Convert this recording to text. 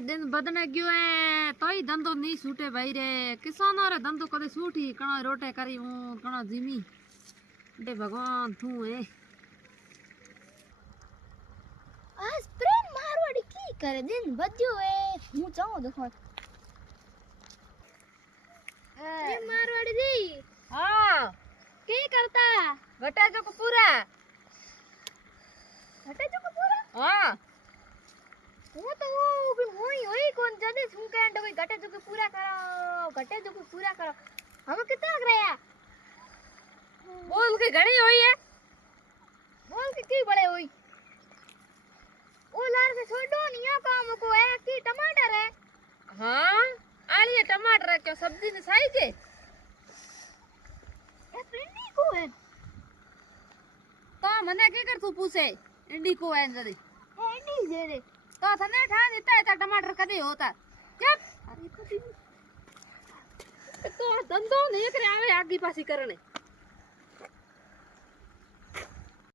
दिन बदने गयो है तो ही धंधो नहीं छूटे भाई रे किसाना रे धंधो कदे छूटी कणा रोटे करी हूं कणा जिमी बे भगवान तू है आज प्रेम मारवाड़ी की करे दिन बज्यो है हूं चाहूं देखो प्रेम मारवाड़ी जी हां के करता घटा जो को पूरा घटे जो को पूरा हां वो तो वो भी होई कौन जाने छू के अंडो घटे जो को पूरा करो हम कितना कराया बोल के घणी होई है बोल के की बड़े होई ओ लार से छोड़ो निया काम को है की टमाटर है हां आलिए टमाटर क्यों सब्जी ने साई के ए प्रेमी को है तो मने के कर तू पूछे इंडी को है जदी एडी जेरे तो थने ठा देता है टमाटर कदे होता चुप अरे तो धंधो नहीं करे आवे आगी पासी करने